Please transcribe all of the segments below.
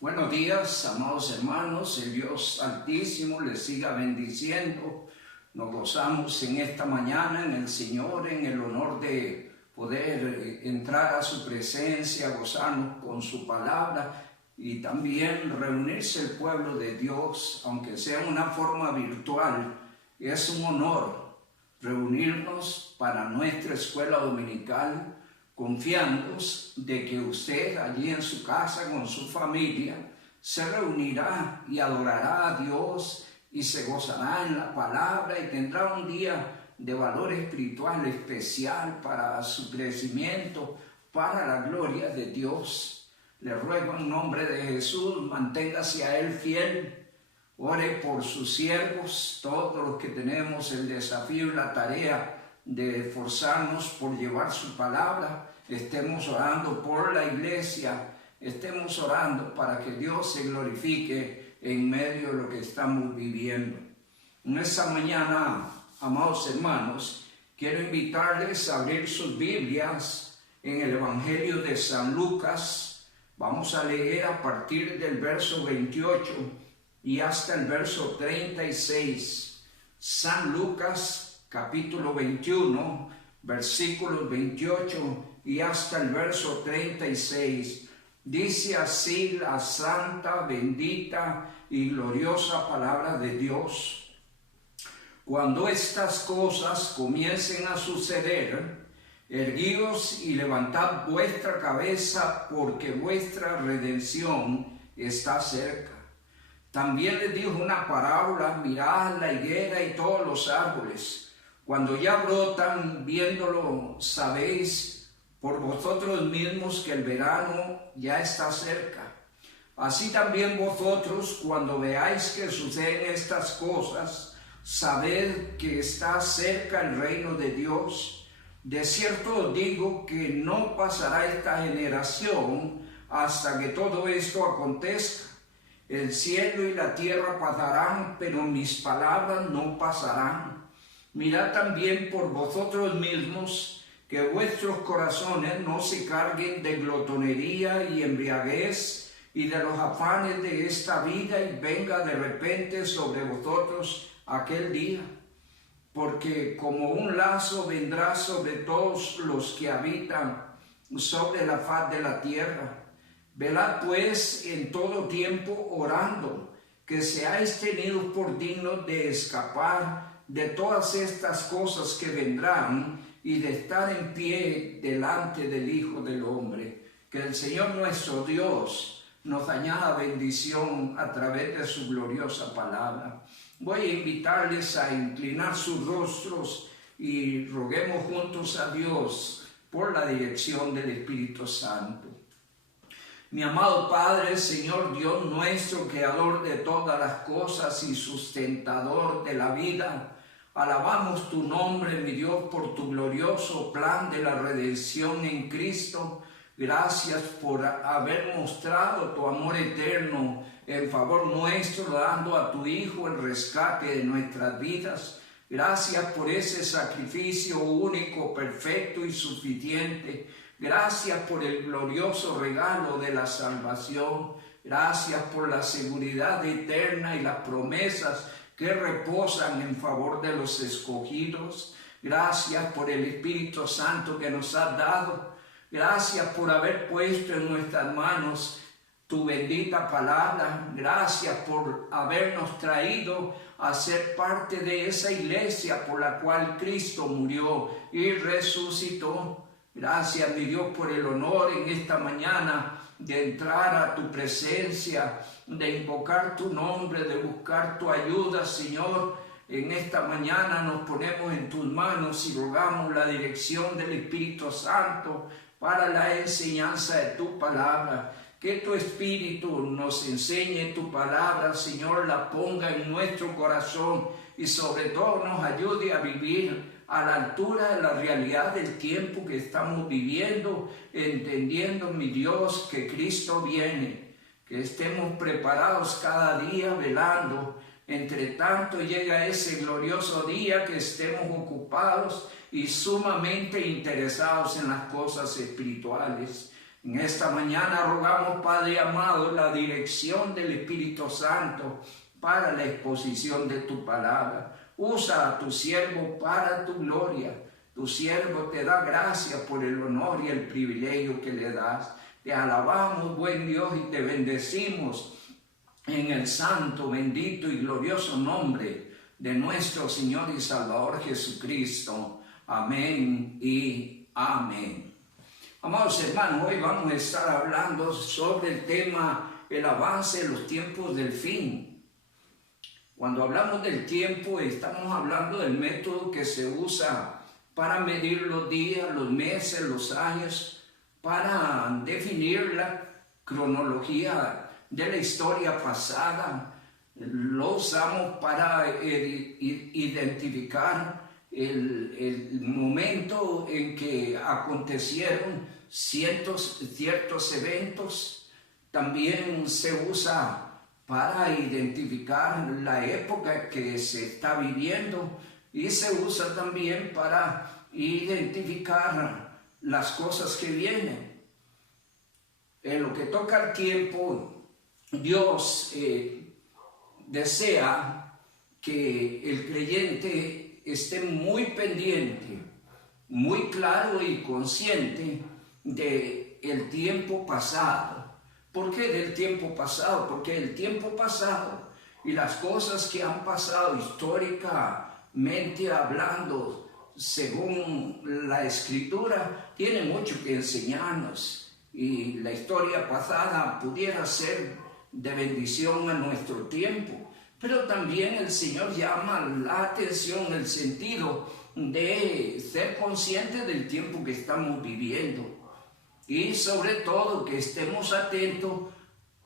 Buenos días, amados hermanos, el Dios Altísimo les siga bendiciendo. Nos gozamos en esta mañana en el Señor, en el honor de poder entrar a su presencia, gozarnos con su palabra y también reunirse el pueblo de Dios, aunque sea en una forma virtual. Es un honor reunirnos para nuestra escuela dominical, confiando de que usted allí en su casa con su familia se reunirá y adorará a Dios y se gozará en la palabra y tendrá un día de valor espiritual especial para su crecimiento, para la gloria de Dios. Le ruego en nombre de Jesús, manténgase a Él fiel, ore por sus siervos, todos los que tenemos el desafío y la tarea de esforzarnos por llevar su palabra. Estemos orando por la iglesia, estemos orando para que Dios se glorifique en medio de lo que estamos viviendo. En esta mañana, amados hermanos, quiero invitarles a abrir sus Biblias en el Evangelio de San Lucas. Vamos a leer a partir del verso 28 y hasta el verso 36. San Lucas, capítulo 21, versículos 28 y hasta el verso 36. Dice así la santa, bendita y gloriosa palabra de Dios. Cuando estas cosas comiencen a suceder, erguíos y levantad vuestra cabeza, porque vuestra redención está cerca. También les dijo una parábola: mirad la higuera y todos los árboles. Cuando ya brotan, viéndolo, sabéis por vosotros mismos que el verano ya está cerca. Así también vosotros, cuando veáis que suceden estas cosas, sabed que está cerca el reino de Dios. De cierto os digo que no pasará esta generación hasta que todo esto acontezca. El cielo y la tierra pasarán, pero mis palabras no pasarán. Mirad también por vosotros mismos que vuestros corazones no se carguen de glotonería y embriaguez y de los afanes de esta vida, y venga de repente sobre vosotros aquel día. Porque como un lazo vendrá sobre todos los que habitan sobre la faz de la tierra. Velad pues en todo tiempo orando, que seáis tenidos por dignos de escapar de todas estas cosas que vendrán y de estar en pie delante del Hijo del Hombre. Que el Señor nuestro Dios nos añada bendición a través de su gloriosa palabra. Voy a invitarles a inclinar sus rostros y roguemos juntos a Dios por la dirección del Espíritu Santo. Mi amado Padre, Señor Dios nuestro, creador de todas las cosas y sustentador de la vida, alabamos tu nombre, mi Dios, por tu glorioso plan de la redención en Cristo. Gracias por haber mostrado tu amor eterno en favor nuestro, dando a tu Hijo el rescate de nuestras vidas. Gracias por ese sacrificio único, perfecto y suficiente. Gracias por el glorioso regalo de la salvación. Gracias por la seguridad eterna y las promesas que reposan en favor de los escogidos. Gracias por el Espíritu Santo que nos has dado. Gracias por haber puesto en nuestras manos tu bendita palabra. Gracias por habernos traído a ser parte de esa iglesia por la cual Cristo murió y resucitó. Gracias, mi Dios, por el honor en esta mañana de entrar a tu presencia, de invocar tu nombre, de buscar tu ayuda, Señor. En esta mañana nos ponemos en tus manos y rogamos la dirección del Espíritu Santo para la enseñanza de tu palabra. Que tu Espíritu nos enseñe tu palabra, Señor, la ponga en nuestro corazón y sobre todo nos ayude a vivir a la altura de la realidad del tiempo que estamos viviendo, entendiendo, mi Dios, que Cristo viene, que estemos preparados cada día velando. Entre tanto llega ese glorioso día, que estemos ocupados y sumamente interesados en las cosas espirituales. En esta mañana rogamos, Padre amado, la dirección del Espíritu Santo para la exposición de tu palabra. Usa a tu siervo para tu gloria. Tu siervo te da gracias por el honor y el privilegio que le das. Te alabamos, buen Dios, y te bendecimos en el santo, bendito y glorioso nombre de nuestro Señor y Salvador Jesucristo. Amén y amén. Amados hermanos, hoy vamos a estar hablando sobre el tema el avance de los tiempos del fin. Cuando hablamos del tiempo, estamos hablando del método que se usa para medir los días, los meses, los años, para definir la cronología de la historia pasada. Lo usamos para identificar el momento en que acontecieron ciertos eventos. También se usa para identificar la época que se está viviendo y se usa también para identificar las cosas que vienen. En lo que toca al tiempo, Dios desea que el creyente esté muy pendiente, muy claro y consciente del tiempo pasado. ¿Por qué del tiempo pasado? Porque el tiempo pasado y las cosas que han pasado históricamente hablando, según la Escritura, tienen mucho que enseñarnos. Y la historia pasada pudiera ser de bendición a nuestro tiempo. Pero también el Señor llama la atención en el sentido de ser conscientes del tiempo que estamos viviendo. Y sobre todo que estemos atentos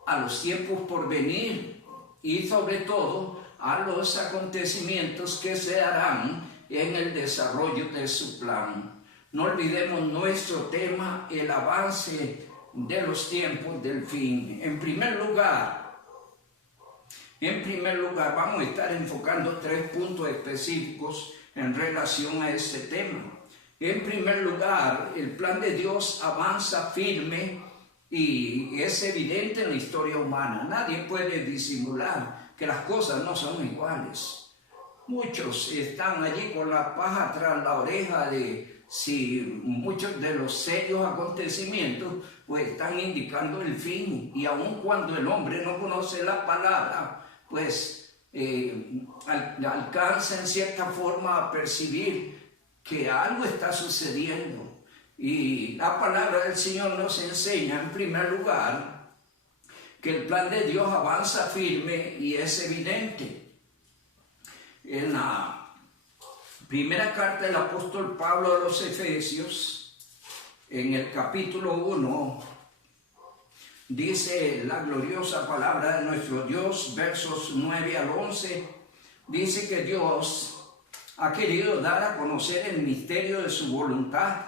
a los tiempos por venir y sobre todo a los acontecimientos que se harán en el desarrollo de su plan. No olvidemos nuestro tema, el avance de los tiempos del fin. En primer lugar, vamos a estar enfocando 3 puntos específicos en relación a este tema. En primer lugar, el plan de Dios avanza firme y es evidente en la historia humana. Nadie puede disimular que las cosas no son iguales. Muchos están allí con la paja tras la oreja de si muchos de los serios acontecimientos pues están indicando el fin. Y aun cuando el hombre no conoce la palabra, pues alcanza en cierta forma a percibir que algo está sucediendo. Y la palabra del Señor nos enseña en primer lugar que el plan de Dios avanza firme y es evidente. En la primera carta del apóstol Pablo a los Efesios, en el capítulo 1, dice la gloriosa palabra de nuestro Dios, versos 9 al 11, dice que Dios ha querido dar a conocer el misterio de su voluntad,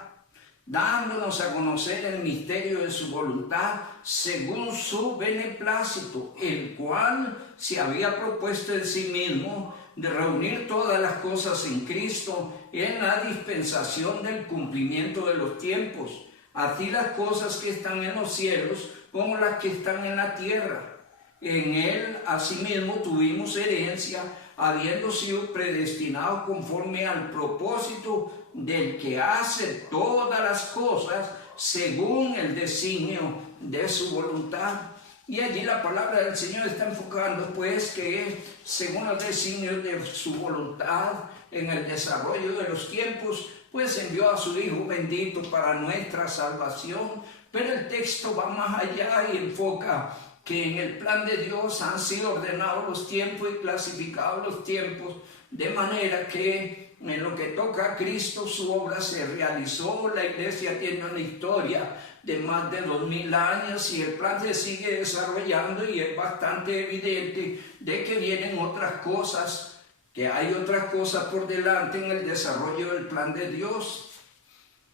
dándonos a conocer el misterio de su voluntad según su beneplácito, el cual se había propuesto en sí mismo de reunir todas las cosas en Cristo en la dispensación del cumplimiento de los tiempos, así las cosas que están en los cielos como las que están en la tierra. En él asimismo tuvimos herencia, habiendo sido predestinados conforme al propósito del que hace todas las cosas según el designio de su voluntad. Y allí la palabra del Señor está enfocando pues que según el designio de su voluntad en el desarrollo de los tiempos, pues envió a su Hijo bendito para nuestra salvación. Pero el texto va más allá y enfoca que en el plan de Dios han sido ordenados los tiempos y clasificados los tiempos, de manera que en lo que toca a Cristo su obra se realizó. La iglesia tiene una historia de más de 2000 años y el plan se sigue desarrollando y es bastante evidente de que vienen otras cosas, que hay otras cosas por delante en el desarrollo del plan de Dios.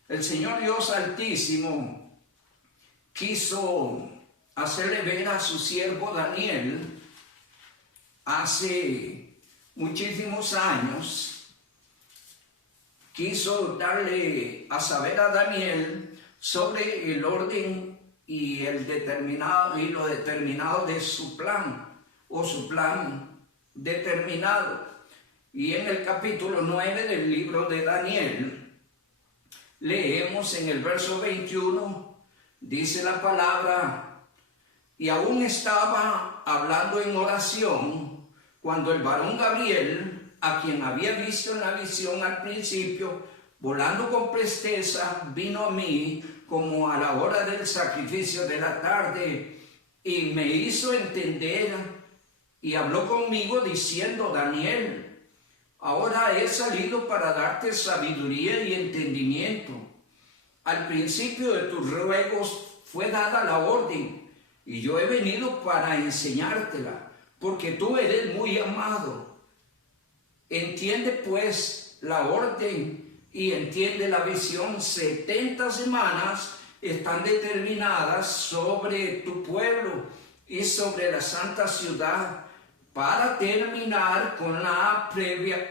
El Señor Dios Altísimo quiso hacerle ver a su siervo Daniel hace muchísimos años, quiso darle a saber a Daniel sobre el orden y lo determinado de su plan, o su plan determinado. Y en el capítulo 9 del libro de Daniel, leemos en el verso 21, dice la palabra: y aún estaba hablando en oración, cuando el varón Gabriel, a quien había visto en la visión al principio, volando con presteza, vino a mí como a la hora del sacrificio de la tarde, y me hizo entender, y habló conmigo diciendo: Daniel, ahora he salido para darte sabiduría y entendimiento. Al principio de tus ruegos fue dada la orden, y yo he venido para enseñártela, porque tú eres muy amado. Entiende pues la orden y entiende la visión. 70 semanas están determinadas sobre tu pueblo y sobre la santa ciudad, para terminar con la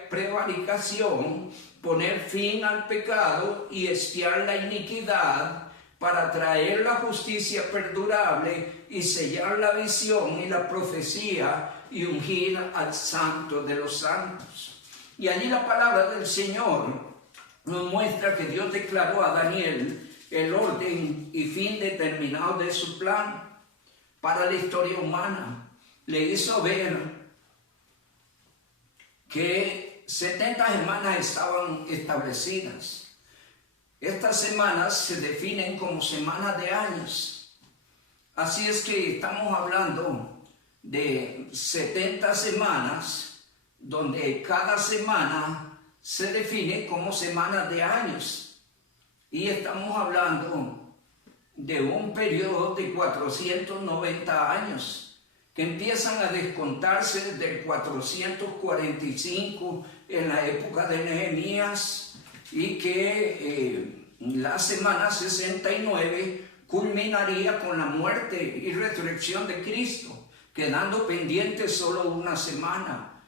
prevaricación, poner fin al pecado y expiar la iniquidad, para traer la justicia perdurable y sellar la visión y la profecía y ungir al santo de los santos. Y allí la palabra del Señor nos muestra que Dios declaró a Daniel el orden y fin determinado de su plan para la historia humana. Le hizo ver que 70 semanas estaban establecidas. Estas semanas se definen como semanas de años. Así es que estamos hablando de 70 semanas, donde cada semana se define como semanas de años. Y estamos hablando de un periodo de 490 años, que empiezan a descontarse desde el 445 en la época de Nehemías, y que la semana 69 culminaría con la muerte y resurrección de Cristo, quedando pendiente solo una semana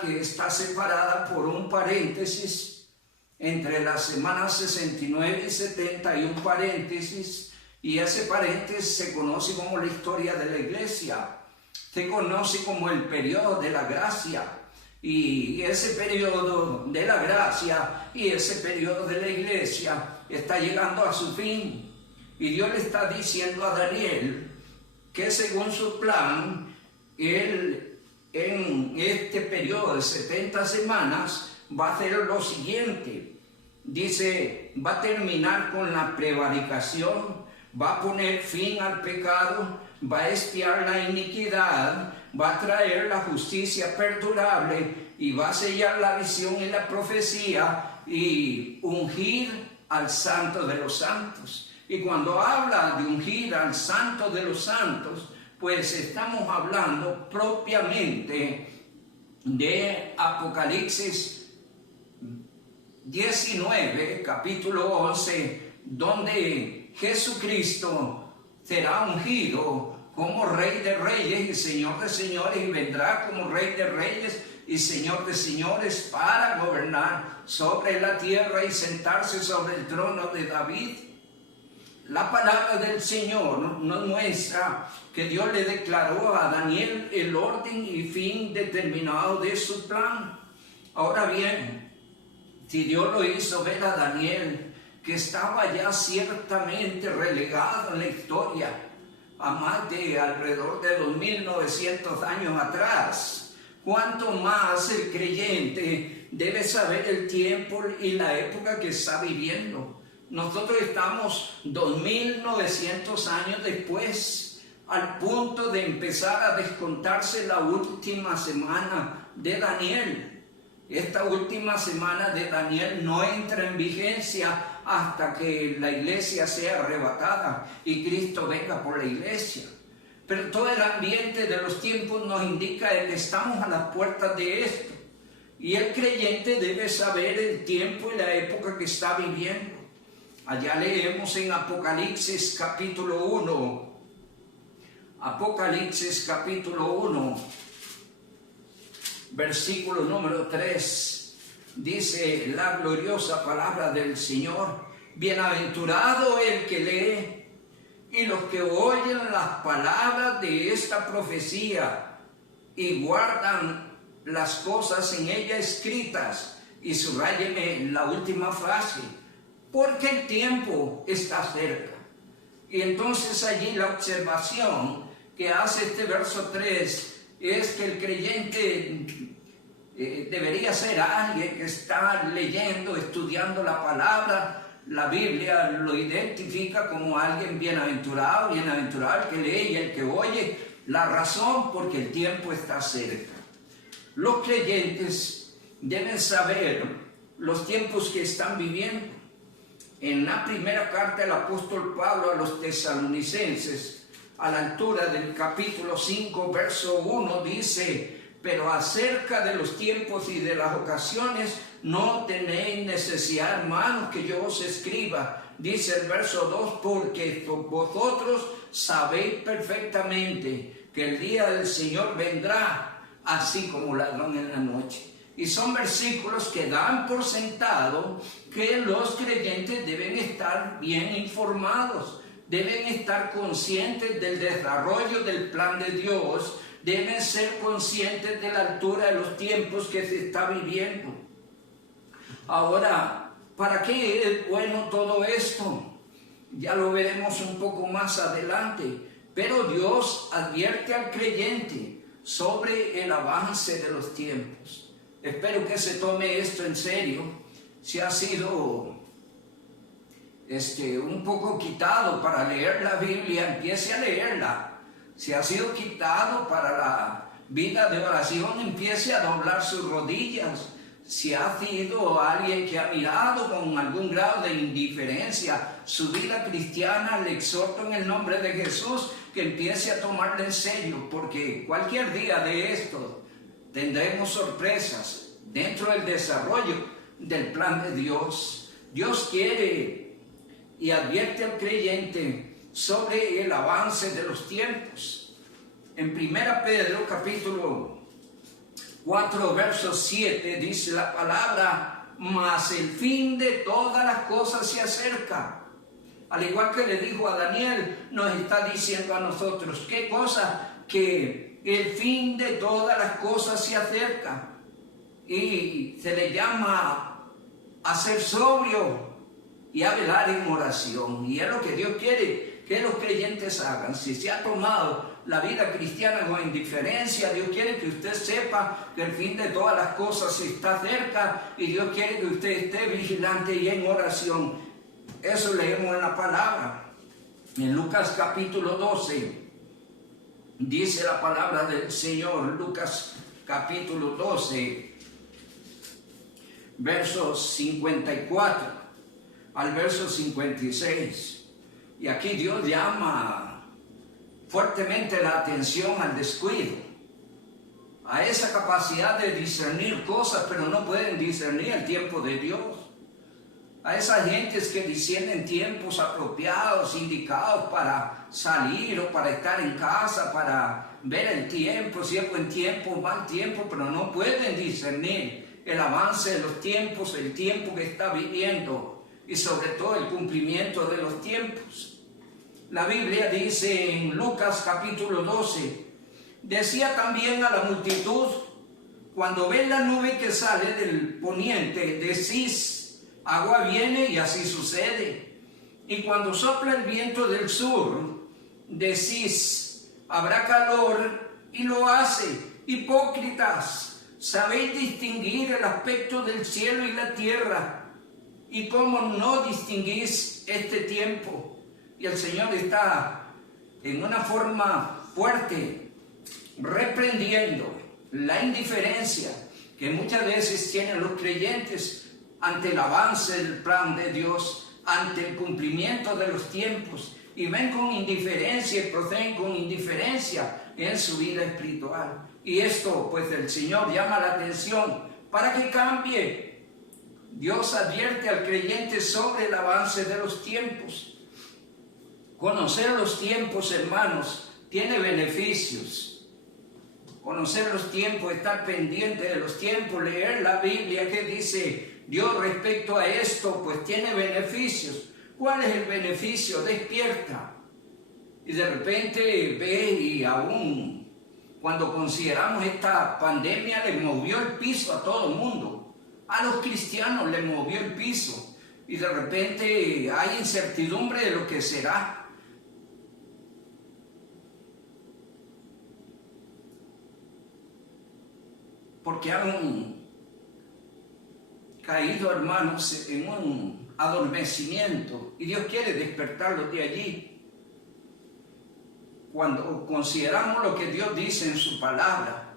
que está separada por un paréntesis entre las semanas 69 y 70, y un paréntesis, y ese paréntesis se conoce como la historia de la iglesia, se conoce como el periodo de la gracia. Y ese periodo de la gracia y ese periodo de la iglesia está llegando a su fin. Y Dios le está diciendo a Daniel que según su plan, él en este periodo de 70 semanas va a hacer lo siguiente. Dice, va a terminar con la prevaricación, va a poner fin al pecado, va a expiar la iniquidad, va a traer la justicia perdurable, y va a sellar la visión y la profecía y ungir al santo de los santos. Y cuando habla de ungir al santo de los santos, pues estamos hablando propiamente de Apocalipsis 19, capítulo 11, donde Jesucristo será ungido como Rey de Reyes y Señor de Señores, y vendrá como Rey de Reyes y Señor de Señores para gobernar sobre la tierra y sentarse sobre el trono de David. La palabra del Señor nos muestra que Dios le declaró a Daniel el orden y fin determinado de su plan. Ahora bien, si Dios lo hizo ver a Daniel, que estaba ya ciertamente relegado en la historia, a más de alrededor de 2900 años atrás, cuánto más el creyente debe saber el tiempo y la época que está viviendo. Nosotros estamos 2900 años después, al punto de empezar a descontarse la última semana de Daniel. Esta última semana de Daniel no entra en vigencia hasta que la iglesia sea arrebatada y Cristo venga por la iglesia. Pero todo el ambiente de los tiempos nos indica que estamos a las puertas de esto. Y el creyente debe saber el tiempo y la época que está viviendo. Allá leemos en Apocalipsis capítulo 1. Apocalipsis capítulo 1, versículo número 3. Dice la gloriosa palabra del Señor: bienaventurado el que lee y los que oyen las palabras de esta profecía y guardan las cosas en ella escritas, y subráyeme la última frase, porque el tiempo está cerca. Y entonces allí la observación que hace este verso 3 es que el creyente debería ser alguien que está leyendo, estudiando la palabra. La Biblia lo identifica como alguien bienaventurado, bienaventurado el que lee y el que oye. La razón, porque el tiempo está cerca. Los creyentes deben saber los tiempos que están viviendo. En la primera carta del apóstol Pablo a los tesalonicenses, a la altura del capítulo 5, verso 1, dice: pero acerca de los tiempos y de las ocasiones no tenéis necesidad, hermanos, que yo os escriba. Dice el verso 2, porque vosotros sabéis perfectamente que el día del Señor vendrá así como ladrón en la noche. Y son versículos que dan por sentado que los creyentes deben estar bien informados, deben estar conscientes del desarrollo del plan de Dios, deben ser conscientes de la altura de los tiempos que se está viviendo. Ahora, ¿para qué es bueno todo esto? Ya lo veremos un poco más adelante, pero Dios advierte al creyente sobre el avance de los tiempos. Espero que se tome esto en serio. Si ha sido un poco quitado para leer la Biblia, empiece a leerla. Si ha sido quitado para la vida de oración, empiece a doblar sus rodillas. Si ha sido alguien que ha mirado con algún grado de indiferencia su vida cristiana, le exhorto en el nombre de Jesús que empiece a tomarla en serio, porque cualquier día de estos tendremos sorpresas dentro del desarrollo del plan de Dios. Dios quiere y advierte al creyente sobre el avance de los tiempos. En 1 Pedro capítulo 4 verso 7 dice la palabra: mas el fin de todas las cosas se acerca. Al igual que le dijo a Daniel, nos está diciendo a nosotros, ¿qué cosa? Que el fin de todas las cosas se acerca. Y se le llama a ser sobrio y a velar en oración. Y es lo que Dios quiere que los creyentes hagan. Si se ha tomado la vida cristiana con indiferencia, Dios quiere que usted sepa que el fin de todas las cosas está cerca, y Dios quiere que usted esté vigilante y en oración. Eso leemos en la palabra. En Lucas capítulo 12 dice la palabra del Señor. Lucas capítulo 12 versos 54 al verso 56. Y aquí Dios llama fuertemente la atención al descuido, a esa capacidad de discernir cosas, pero no pueden discernir el tiempo de Dios. A esas gentes que disciernen tiempos apropiados, indicados para salir o para estar en casa, para ver el tiempo, si es buen tiempo o mal tiempo, pero no pueden discernir el avance de los tiempos, el tiempo que está viviendo y sobre todo el cumplimiento de los tiempos. La Biblia dice en Lucas capítulo 12, decía también a la multitud: cuando ven la nube que sale del poniente, decís, agua viene, y así sucede. Y cuando sopla el viento del sur, decís, habrá calor, y lo hace. Hipócritas, sabéis distinguir el aspecto del cielo y la tierra, y cómo no distinguís este tiempo. Y el Señor está en una forma fuerte reprendiendo la indiferencia que muchas veces tienen los creyentes ante el avance del plan de Dios, ante el cumplimiento de los tiempos, y ven con indiferencia y proceden con indiferencia en su vida espiritual. Y esto, pues, el Señor llama la atención para que cambie. Dios advierte al creyente sobre el avance de los tiempos. Conocer los tiempos, hermanos, tiene beneficios. Conocer los tiempos, estar pendiente de los tiempos, leer la Biblia, ¿qué dice Dios respecto a esto? Pues tiene beneficios. ¿Cuál es el beneficio? Despierta. Y de repente ve, y aún cuando consideramos esta pandemia, le movió el piso a todo el mundo. A los cristianos le movió el piso. Y de repente hay incertidumbre de lo que será. Porque han caído, hermanos, en un adormecimiento, y Dios quiere despertarlos de allí. Cuando consideramos lo que Dios dice en su palabra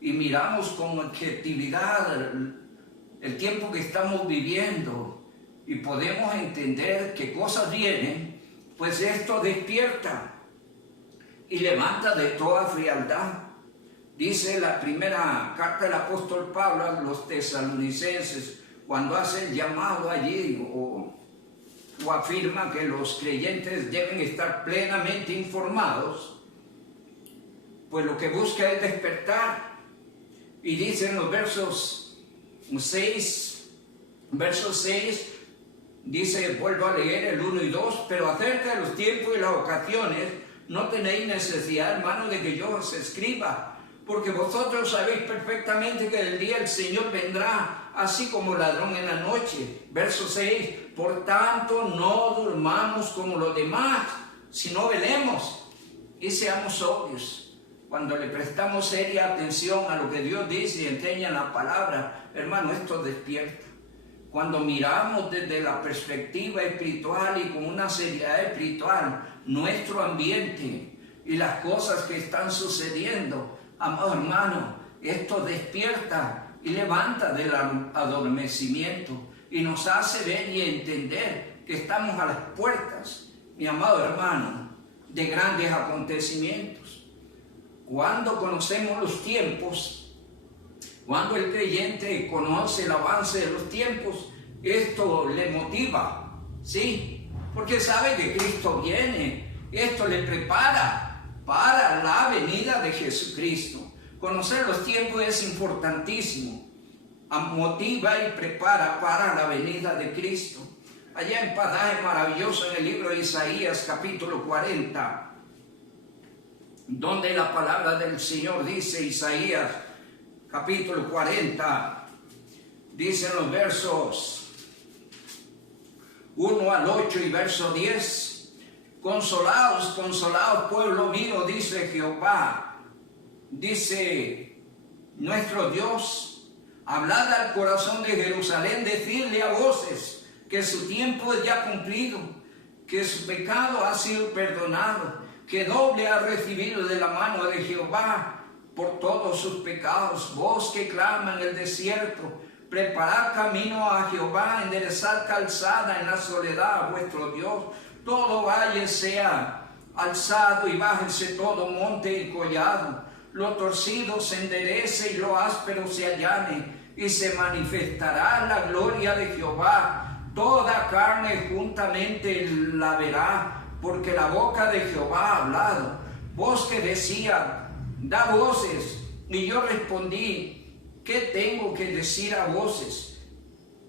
y miramos con objetividad el tiempo que estamos viviendo y podemos entender qué cosas vienen, pues esto despierta y levanta de toda frialdad. Dice la primera carta del apóstol Pablo a los tesalonicenses, cuando hace el llamado allí o afirma que los creyentes deben estar plenamente informados, pues lo que busca es despertar. Y dice en los versos 6, dice, vuelvo a leer el 1 y 2, pero acerca de los tiempos y las ocasiones, no tenéis necesidad, hermano, de que yo os escriba, porque vosotros sabéis perfectamente que el día del Señor vendrá así como ladrón en la noche. Verso 6, por tanto no durmamos como los demás, sino velemos y seamos sobrios. Cuando le prestamos seria atención a lo que Dios dice y enseña en la palabra, hermano, esto despierta. Cuando miramos desde la perspectiva espiritual y con una seriedad espiritual nuestro ambiente y las cosas que están sucediendo, amado hermano, esto despierta y levanta del adormecimiento y nos hace ver y entender que estamos a las puertas, mi amado hermano, de grandes acontecimientos. Cuando conocemos los tiempos, cuando el creyente conoce el avance de los tiempos, esto le motiva, ¿sí? Porque sabe que Cristo viene, esto le prepara para la venida de Jesucristo. Conocer los tiempos es importantísimo, motiva y prepara para la venida de Cristo. Allá en pasaje maravilloso en el libro de Isaías, capítulo 40, donde la palabra del Señor dice, Isaías, capítulo 40, dice en los versos 1 al 8 y verso 10, consolados, consolados, pueblo mío, dice Jehová, dice nuestro Dios, hablad al corazón de Jerusalén, decidle a voces que su tiempo es ya cumplido, que su pecado ha sido perdonado, que doble ha recibido de la mano de Jehová por todos sus pecados. Vos que clama en el desierto, preparad camino a Jehová, enderezad calzada en la soledad a vuestro Dios. Todo valle sea alzado y bájese todo monte y collado. Lo torcido se enderece y lo áspero se allane, y se manifestará la gloria de Jehová. Toda carne juntamente la verá, porque la boca de Jehová ha hablado. Vos que decía, da voces, y yo respondí, ¿qué tengo que decir a voces?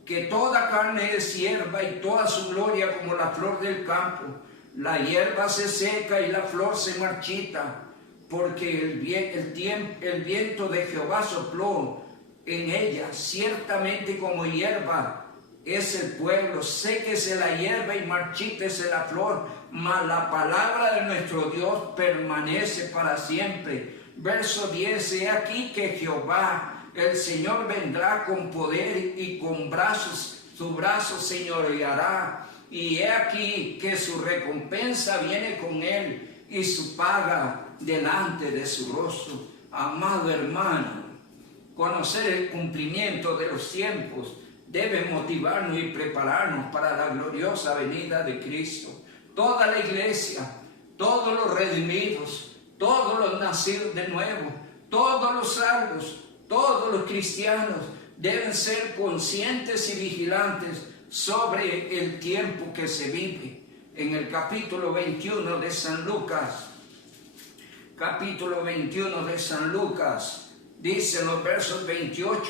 Que toda carne es hierba y toda su gloria como la flor del campo. La hierba se seca y la flor se marchita, porque el viento de Jehová sopló en ella. Ciertamente como hierba es el pueblo, séquese la hierba y marchítese la flor, mas la palabra de nuestro Dios permanece para siempre. Verso 10, he aquí que Jehová, el Señor, vendrá con poder y con su brazo señoreará. Y he aquí que su recompensa viene con él y su paga delante de su rostro. Amado hermano, conocer el cumplimiento de los tiempos debe motivarnos y prepararnos para la gloriosa venida de Cristo. Toda la iglesia, todos los redimidos, todos los nacidos de nuevo, todos los salvos, todos los cristianos deben ser conscientes y vigilantes sobre el tiempo que se vive. En el capítulo 21 de San Lucas, dice en los versos 28,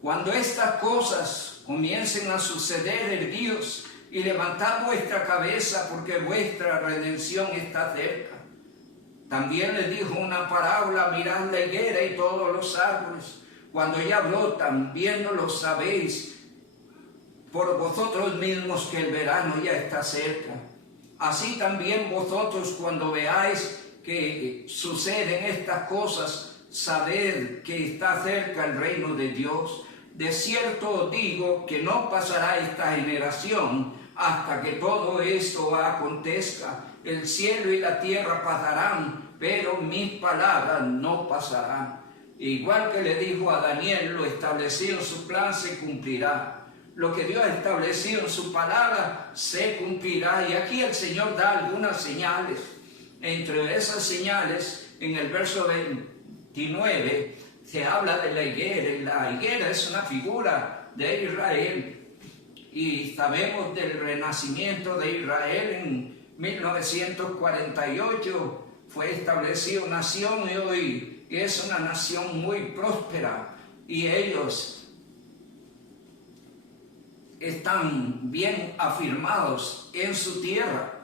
cuando estas cosas comiencen a suceder, erguíos y levantad vuestra cabeza porque vuestra redención está cerca. También les dijo una parábola: mirad la higuera y todos los árboles. Cuando ya brotan, bien no lo sabéis por vosotros mismos que el verano ya está cerca. Así también vosotros, cuando veáis que suceden estas cosas, sabed que está cerca el reino de Dios. De cierto os digo que no pasará esta generación hasta que todo esto acontezca. El cielo y la tierra pasarán, pero mis palabras no pasarán. Igual que le dijo a Daniel, lo establecido en su plan se cumplirá. Lo que Dios ha establecido en su palabra se cumplirá. Y aquí el Señor da algunas señales. Entre esas señales, en el verso 29, se habla de la higuera. Y la higuera es una figura de Israel. Y sabemos del renacimiento de Israel en 1948. Fue establecido nación y hoy es una nación muy próspera. Y ellos están bien afirmados en su tierra.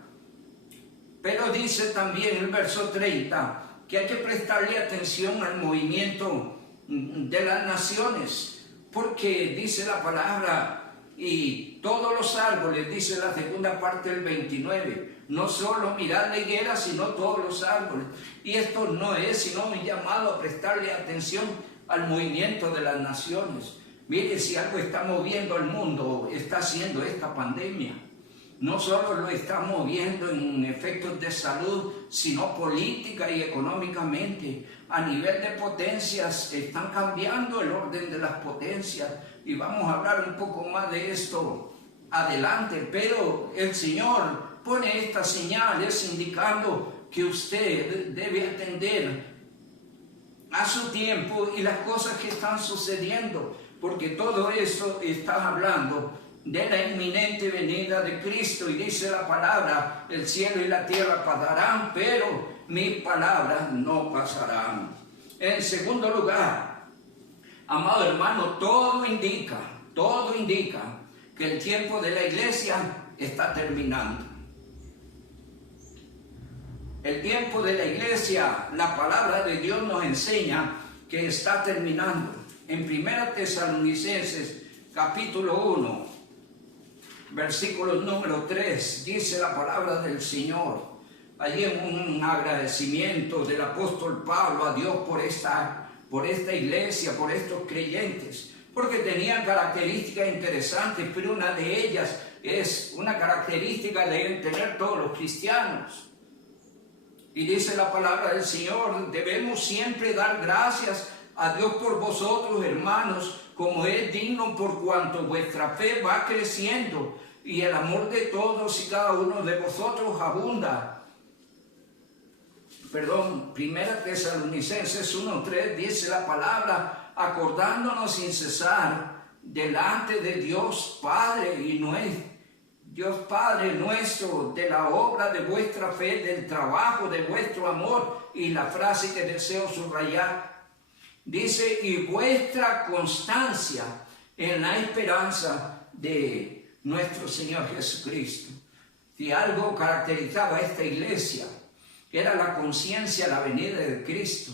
Pero dice también el verso 30 que hay que prestarle atención al movimiento de las naciones, porque dice la palabra, y todos los árboles, dice la segunda parte del 29, no solo mirad la higuera, sino todos los árboles. Y esto no es sino un llamado a prestarle atención al movimiento de las naciones. Mire, si algo está moviendo al mundo, está haciendo esta pandemia. No solo lo está moviendo en efectos de salud, sino política y económicamente. A nivel de potencias, están cambiando el orden de las potencias. Y vamos a hablar un poco más de esto adelante. Pero el Señor pone estas señales indicando que usted debe atender a su tiempo y las cosas que están sucediendo. Porque todo eso está hablando de la inminente venida de Cristo. Y dice la palabra, el cielo y la tierra pasarán, pero mis palabras no pasarán. En segundo lugar, amado hermano, todo indica que el tiempo de la iglesia está terminando. El tiempo de la iglesia, la palabra de Dios nos enseña que está terminando. En 1 Tesalonicenses capítulo 1, versículo número 3, dice la palabra del Señor, allí en un agradecimiento del apóstol Pablo a Dios por esta iglesia, por estos creyentes, porque tenían características interesantes, pero una de ellas es una característica que deben tener todos los cristianos. Y dice la palabra del Señor, debemos siempre dar gracias a Dios por vosotros, hermanos, como es digno, por cuanto vuestra fe va creciendo y el amor de todos y cada uno de vosotros abunda. 1 Tesalonicenses 1:3 dice la palabra, acordándonos sin cesar delante de Dios Padre Dios Padre nuestro, de la obra de vuestra fe, del trabajo de vuestro amor. Y la frase que deseo subrayar, dice, y vuestra constancia en la esperanza de nuestro Señor Jesucristo. Si algo caracterizaba a esta iglesia, era la conciencia de la venida de Cristo,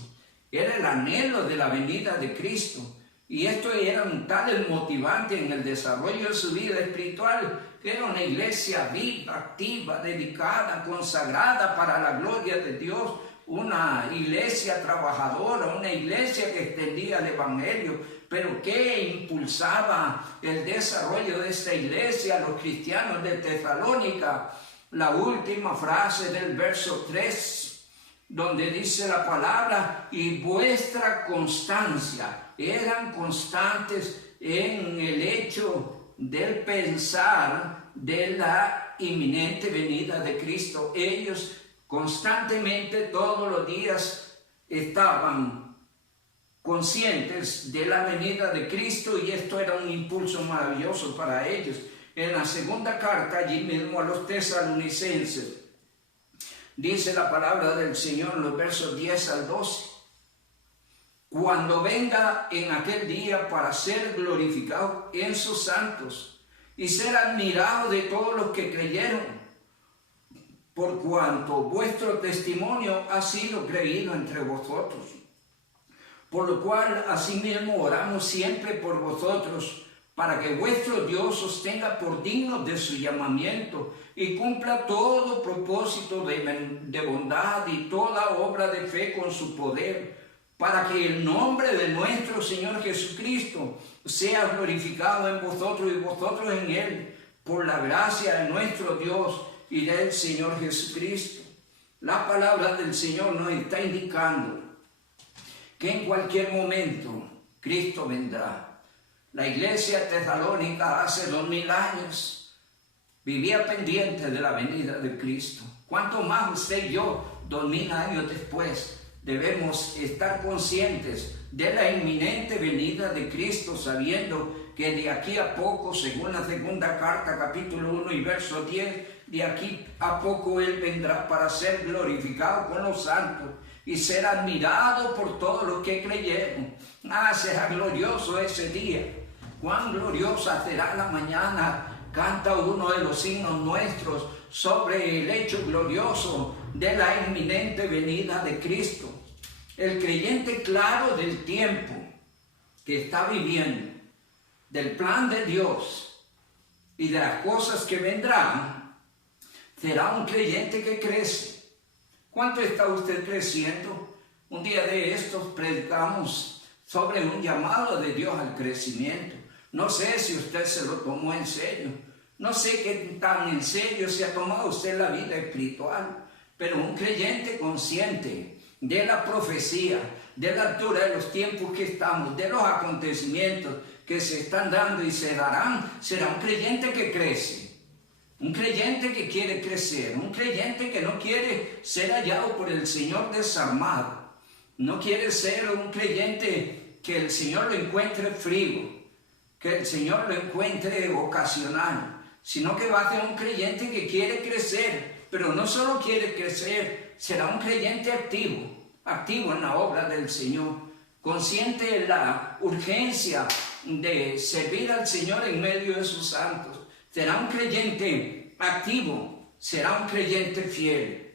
era el anhelo de la venida de Cristo. Y esto era un tal motivante en el desarrollo de su vida espiritual, que era una iglesia viva, activa, dedicada, consagrada para la gloria de Dios, una iglesia trabajadora, una iglesia que extendía el evangelio, pero que impulsaba el desarrollo de esta iglesia, los cristianos de Tesalónica. La última frase del verso 3, donde dice la palabra, y vuestra constancia, eran constantes en el hecho del pensar de la inminente venida de Cristo. Ellos constantemente, todos los días, estaban conscientes de la venida de Cristo, y esto era un impulso maravilloso para ellos. En la segunda carta, allí mismo a los tesalonicenses, dice la palabra del Señor en los versos 10 al 12, cuando venga en aquel día para ser glorificado en sus santos y ser admirado de todos los que creyeron, por cuanto vuestro testimonio ha sido creído entre vosotros. Por lo cual, asimismo, oramos siempre por vosotros, para que vuestro Dios os tenga por dignos de su llamamiento y cumpla todo propósito de bondad y toda obra de fe con su poder, para que el nombre de nuestro Señor Jesucristo sea glorificado en vosotros y vosotros en Él, por la gracia de nuestro Dios y del Señor Jesucristo. La palabra del Señor nos está indicando que en cualquier momento Cristo vendrá. La iglesia tesalónica hace 2000 años vivía pendiente de la venida de Cristo. ¿Cuánto más usted y yo, 2000 años después, debemos estar conscientes de la inminente venida de Cristo, sabiendo que de aquí a poco, según la segunda carta, capítulo 1 y verso 10, de aquí a poco Él vendrá para ser glorificado con los santos y ser admirado por todos los que creyeron. Será glorioso ese día. Cuán gloriosa será la mañana, canta uno de los himnos nuestros sobre el hecho glorioso de la inminente venida de Cristo. El creyente claro del tiempo que está viviendo, del plan de Dios y de las cosas que vendrán, será un creyente que crece. ¿Cuánto está usted creciendo? Un día de estos predicamos sobre un llamado de Dios al crecimiento. No sé si usted se lo tomó en serio. No sé qué tan en serio se ha tomado usted la vida espiritual. Pero un creyente consciente de la profecía, de la altura de los tiempos que estamos, de los acontecimientos que se están dando y se darán, será un creyente que crece. Un creyente que quiere crecer, un creyente que no quiere ser hallado por el Señor desarmado. No quiere ser un creyente que el Señor lo encuentre frío, que el Señor lo encuentre ocasional, sino que va a ser un creyente que quiere crecer, pero no solo quiere crecer, será un creyente activo en la obra del Señor, consciente de la urgencia de servir al Señor en medio de sus santos. Será un creyente activo, será un creyente fiel,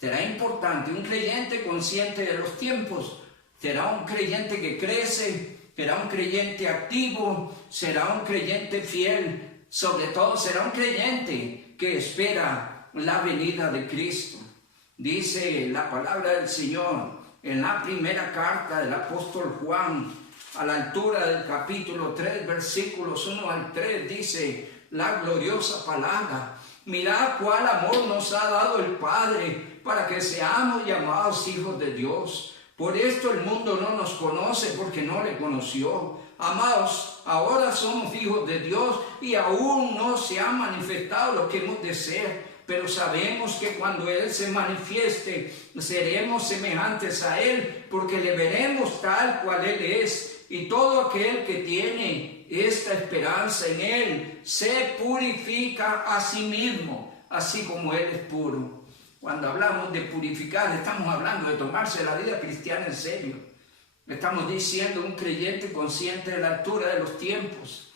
será importante, un creyente consciente de los tiempos, será un creyente que crece, será un creyente activo, será un creyente fiel, sobre todo será un creyente que espera la venida de Cristo. Dice la palabra del Señor en la primera carta del apóstol Juan, a la altura del capítulo 3, versículos 1 al 3, dice la gloriosa palabra: mirad cuál amor nos ha dado el Padre para que seamos llamados hijos de Dios. Por esto el mundo no nos conoce, porque no le conoció. Amados, ahora somos hijos de Dios y aún no se ha manifestado lo que hemos de ser. Pero sabemos que cuando Él se manifieste, seremos semejantes a Él, porque le veremos tal cual Él es. Y todo aquel que tiene esta esperanza en Él se purifica a sí mismo, así como Él es puro. Cuando hablamos de purificar, estamos hablando de tomarse la vida cristiana en serio. Estamos diciendo un creyente consciente de la altura de los tiempos,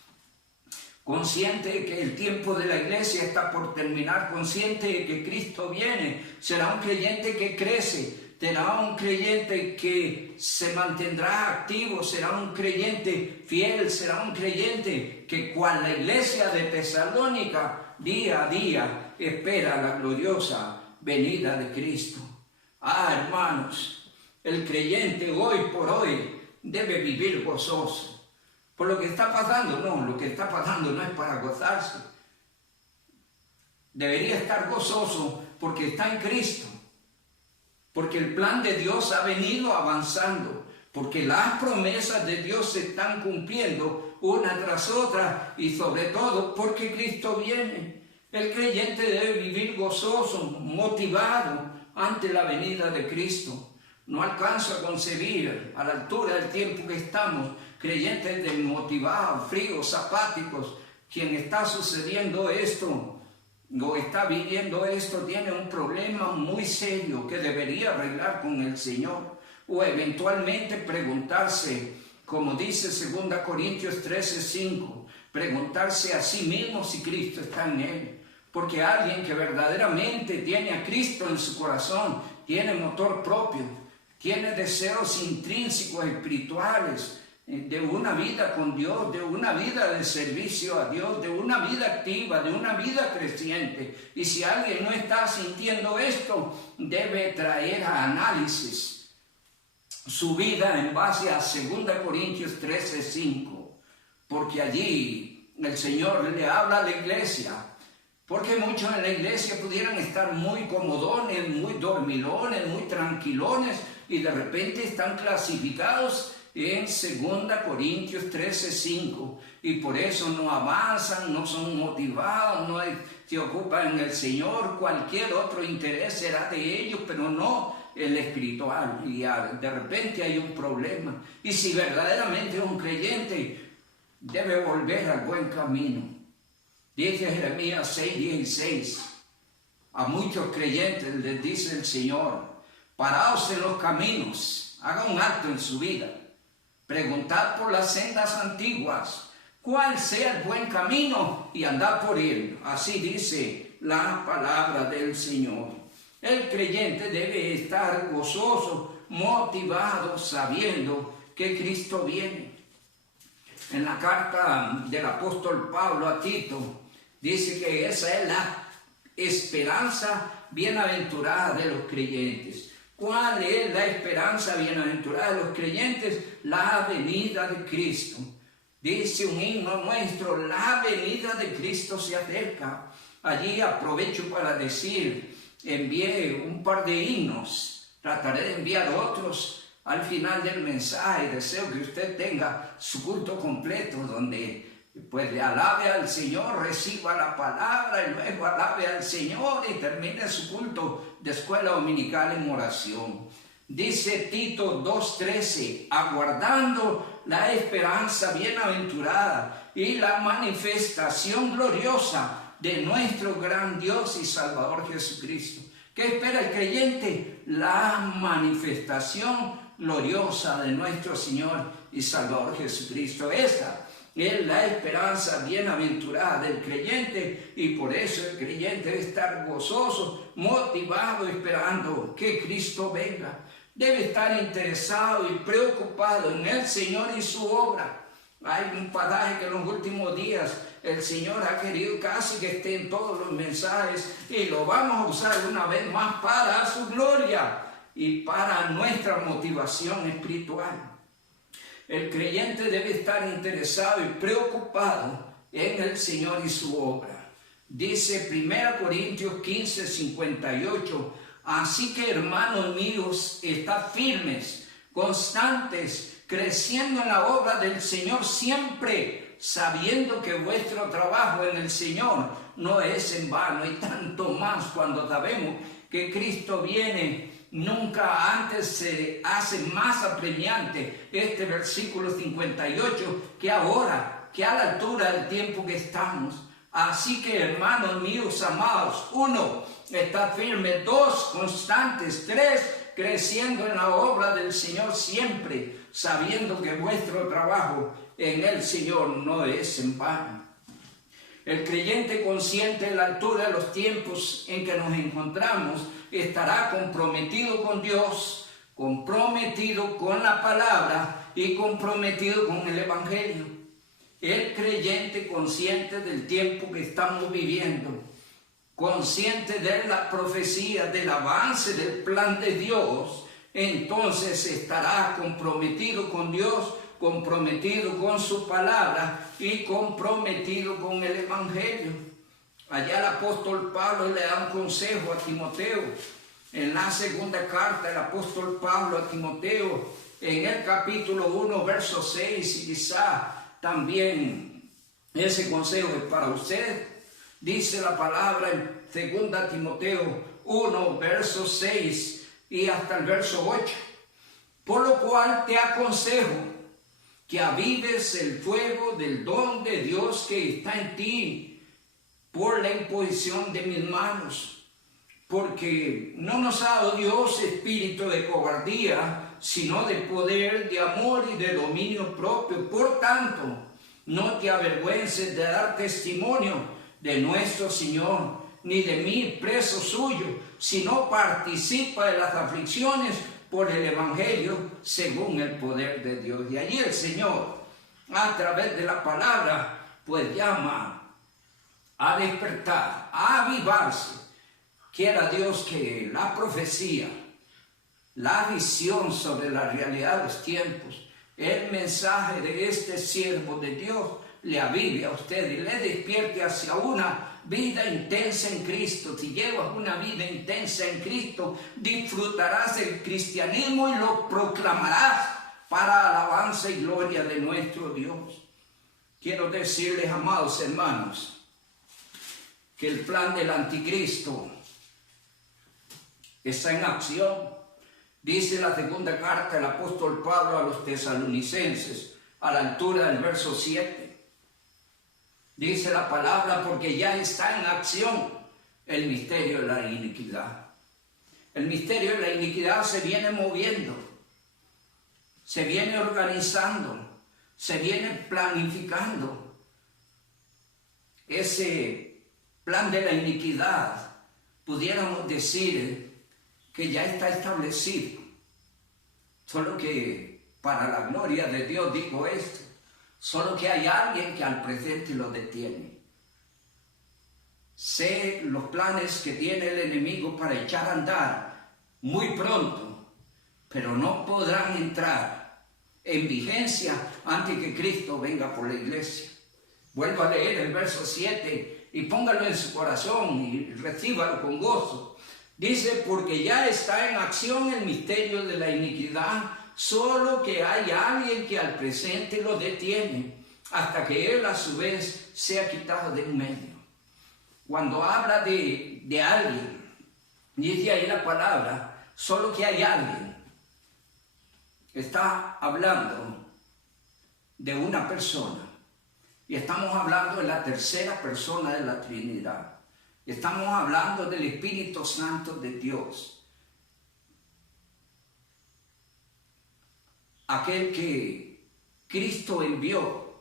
consciente de que el tiempo de la iglesia está por terminar, consciente de que Cristo viene. Será un creyente que crece, será un creyente que se mantendrá activo, será un creyente fiel, será un creyente que, cual la iglesia de Tesalónica, día a día espera la gloriosa venida de Cristo. Hermanos, el creyente hoy por hoy debe vivir gozoso. Por lo que está pasando, no, lo que está pasando no es para gozarse. Debería estar gozoso porque está en Cristo, porque el plan de Dios ha venido avanzando, porque las promesas de Dios se están cumpliendo una tras otra, y sobre todo porque Cristo viene. El creyente debe vivir gozoso, motivado ante la venida de Cristo. No alcanzo a concebir, a la altura del tiempo que estamos, creyentes desmotivados, fríos, apáticos. Quien está sucediendo esto o está viviendo esto tiene un problema muy serio que debería arreglar con el Señor, o eventualmente preguntarse, como dice 2 Corintios 13:5, preguntarse a sí mismo si Cristo está en él. Porque alguien que verdaderamente tiene a Cristo en su corazón, tiene motor propio, tiene deseos intrínsecos espirituales, de una vida con Dios, de una vida de servicio a Dios, de una vida activa, de una vida creciente. Y si alguien no está sintiendo esto, debe traer a análisis su vida en base a 2 Corintios 13:5, porque allí el Señor le habla a la iglesia, porque muchos en la iglesia pudieran estar muy comodones, muy dormilones, muy tranquilones, y de repente están clasificados en 2 Corintios 13:5, y por eso no avanzan, no son motivados, no se ocupan en el Señor. Cualquier otro interés será de ellos, pero no el espiritual, y de repente hay un problema. Y si verdaderamente es un creyente, debe volver al buen camino. Dice Jeremías 6:16, a muchos creyentes les dice el Señor: paraos en los caminos, haga un alto en su vida, preguntad por las sendas antiguas, cuál sea el buen camino, y andad por él. Así dice la palabra del Señor. El creyente debe estar gozoso, motivado, sabiendo que Cristo viene. En la carta del apóstol Pablo a Tito, dice que esa es la esperanza bienaventurada de los creyentes. ¿Cuál es la esperanza bienaventurada de los creyentes? La venida de Cristo. Dice un himno nuestro: la venida de Cristo se acerca. Allí aprovecho para decir, envié un par de himnos, trataré de enviar otros al final del mensaje. Deseo que usted tenga su culto completo, donde pues le alabe al Señor, reciba la palabra y luego alabe al Señor y termine su culto de escuela dominical en oración. Dice Tito 2:13, aguardando la esperanza bienaventurada y la manifestación gloriosa de nuestro gran Dios y Salvador Jesucristo. ¿Qué espera el creyente? La manifestación gloriosa de nuestro Señor y Salvador Jesucristo. Esa es la esperanza bienaventurada del creyente, y por eso el creyente debe estar gozoso, motivado, esperando que Cristo venga. Debe estar interesado y preocupado en el Señor y su obra. Hay un pasaje que en los últimos días el Señor ha querido casi que esté en todos los mensajes, y lo vamos a usar una vez más para su gloria y para nuestra motivación espiritual. El creyente debe estar interesado y preocupado en el Señor y su obra. Dice 1 Corintios 15:58, así que, hermanos míos, estad firmes, constantes, creciendo en la obra del Señor siempre, sabiendo que vuestro trabajo en el Señor no es en vano, y tanto más cuando sabemos que Cristo viene. Nunca antes se hace más apremiante este versículo 58 que ahora, que a la altura del tiempo que estamos. Así que, hermanos míos amados, 1, estad firmes; 2, constantes; 3, creciendo en la obra del Señor siempre, sabiendo que vuestro trabajo en el Señor no es en vano. El creyente consciente de la altura de los tiempos en que nos encontramos estará comprometido con Dios, comprometido con la palabra y comprometido con el Evangelio. El creyente consciente del tiempo que estamos viviendo, consciente de la profecía, del avance del plan de Dios, entonces estará comprometido con Dios, comprometido con su palabra y comprometido con el Evangelio. Allá el apóstol Pablo le da un consejo a Timoteo. En la segunda carta del apóstol Pablo a Timoteo, en el capítulo 1, verso 6, y quizá también ese consejo es para usted. Dice la palabra en 2 Timoteo 1, verso 6 y hasta el verso 8. Por lo cual te aconsejo que avives el fuego del don de Dios que está en ti por la imposición de mis manos. Porque no nos ha dado Dios espíritu de cobardía, sino de poder, de amor y de dominio propio. Por tanto, no te avergüences de dar testimonio de nuestro Señor, ni de mí, preso suyo, sino participa de las aflicciones por el Evangelio según el poder de Dios. Y allí el Señor, a través de la palabra, pues llama a despertar, a avivarse. Quiera Dios que la profecía, la visión sobre la realidad de los tiempos, el mensaje de este siervo de Dios le avive a usted y le despierte hacia una vida intensa en Cristo. Si llevas una vida intensa en Cristo, disfrutarás del cristianismo y lo proclamarás para alabanza y gloria de nuestro Dios. Quiero decirles, amados hermanos, que el plan del anticristo está en acción. Dice la segunda carta del apóstol Pablo a los tesalonicenses, a la altura del verso 7. Dice la palabra, porque ya está en acción el misterio de la iniquidad. El misterio de la iniquidad se viene moviendo, se viene organizando, se viene planificando. Ese plan de la iniquidad, pudiéramos decir que ya está establecido. Solo que para la gloria de Dios digo esto. Solo que hay alguien que al presente lo detiene. Sé los planes que tiene el enemigo para echar a andar muy pronto, pero no podrán entrar en vigencia antes que Cristo venga por la iglesia. Vuelvo a leer el verso 7 y póngalo en su corazón y recíbalo con gozo. Dice, porque ya está en acción el misterio de la iniquidad, solo que hay alguien que al presente lo detiene, hasta que él a su vez sea quitado de en medio. Cuando habla de alguien, dice ahí la palabra, solo que hay alguien, está hablando de una persona, y estamos hablando de la tercera persona de la Trinidad. Estamos hablando del Espíritu Santo de Dios. Aquel que Cristo envió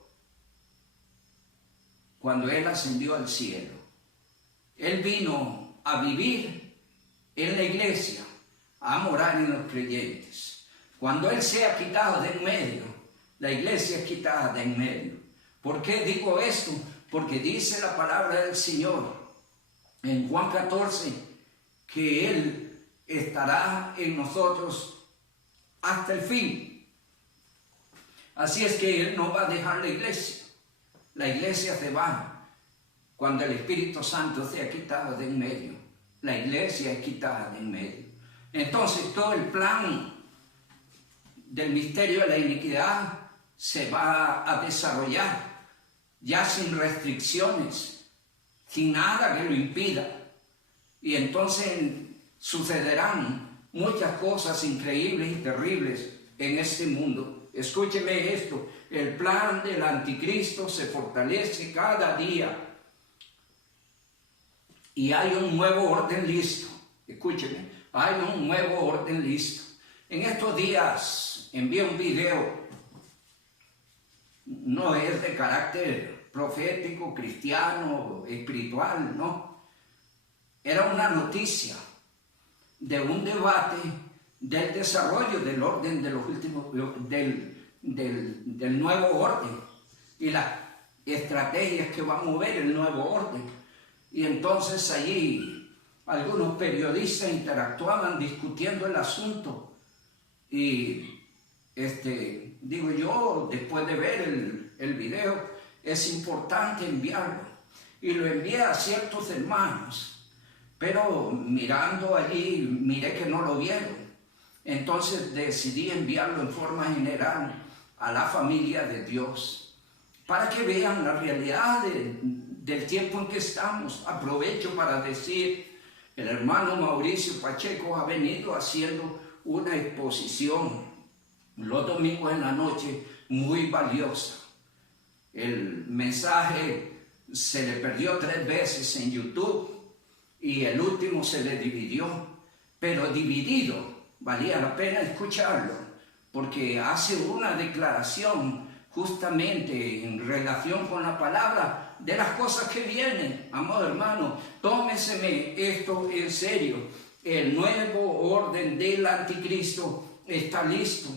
cuando Él ascendió al cielo. Él vino a vivir en la iglesia, a morar en los creyentes. Cuando Él sea quitado de en medio, la iglesia es quitada de en medio. ¿Por qué digo esto? Porque dice la palabra del Señor en Juan 14, que Él estará en nosotros hasta el fin. Así es que Él no va a dejar la iglesia. La iglesia se va cuando el Espíritu Santo sea quitado de en medio. La iglesia es quitada de en medio. Entonces todo el plan del misterio de la iniquidad se va a desarrollar ya sin restricciones, sin nada que lo impida. Y entonces sucederán muchas cosas increíbles y terribles en este mundo. Escúcheme esto, el plan del anticristo se fortalece cada día. Y hay un nuevo orden listo. Escúcheme, hay un nuevo orden listo. En estos días envié un video, no es de carácter profético, cristiano, espiritual, no. Era una noticia de un debate del desarrollo del orden de los últimos, del nuevo orden y las estrategias que va a mover el nuevo orden. Y entonces allí algunos periodistas interactuaban discutiendo el asunto y digo yo, después de ver el video, es importante enviarlo. Y lo envié a ciertos hermanos, pero mirando allí, miré que no lo vieron. Entonces decidí enviarlo en forma general a la familia de Dios, para que vean la realidad del tiempo en que estamos. Aprovecho para decir, el hermano Mauricio Pacheco ha venido haciendo una exposición los domingos en la noche muy valiosa. El mensaje se le perdió 3 veces en YouTube y el último se le dividió, pero dividido valía la pena escucharlo, porque hace una declaración justamente en relación con la palabra de las cosas que vienen. Amado hermano, tómeseme esto en serio. El nuevo orden del anticristo está listo.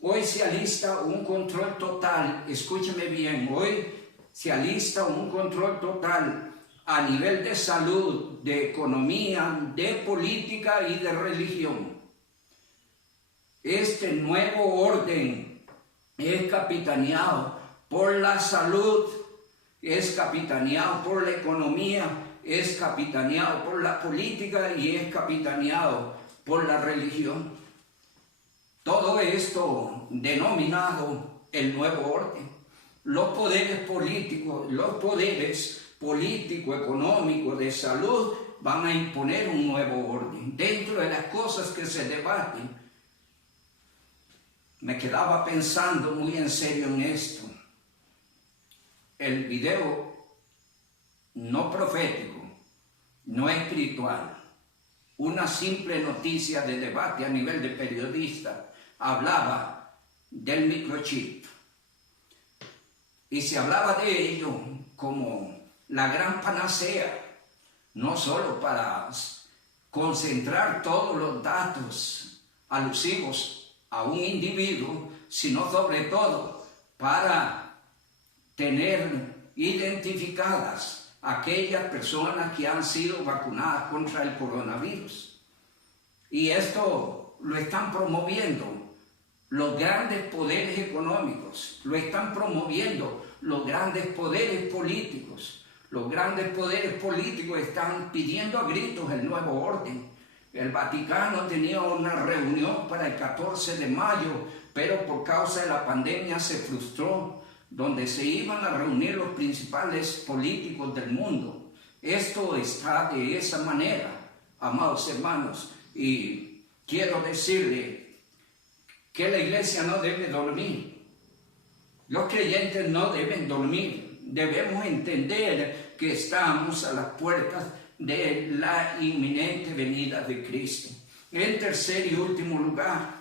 Hoy se alista un control total. Escúcheme bien, hoy se alista un control total a nivel de salud, de economía, de política y de religión. Este nuevo orden es capitaneado por la salud, es capitaneado por la economía, es capitaneado por la política y es capitaneado por la religión. Todo esto denominado el nuevo orden. Los poderes políticos, económicos, de salud, van a imponer un nuevo orden. Dentro de las cosas que se debaten, me quedaba pensando muy en serio en esto. El video no profético, no espiritual, una simple noticia de debate a nivel de periodista, hablaba del microchip. Y se hablaba de ello como la gran panacea, no solo para concentrar todos los datos alusivos a un individuo, sino sobre todo para tener identificadas aquellas personas que han sido vacunadas contra el coronavirus. Y esto lo están promoviendo los grandes poderes económicos, lo están promoviendo los grandes poderes políticos. Los grandes poderes políticos están pidiendo a gritos el nuevo orden. El Vaticano tenía una reunión para el 14 de mayo, pero por causa de la pandemia se frustró, donde se iban a reunir los principales políticos del mundo. Esto está de esa manera, amados hermanos, y quiero decirle que la iglesia no debe dormir. Los creyentes no deben dormir. Debemos entender que estamos a las puertas de la inminente venida de Cristo. En tercer y último lugar,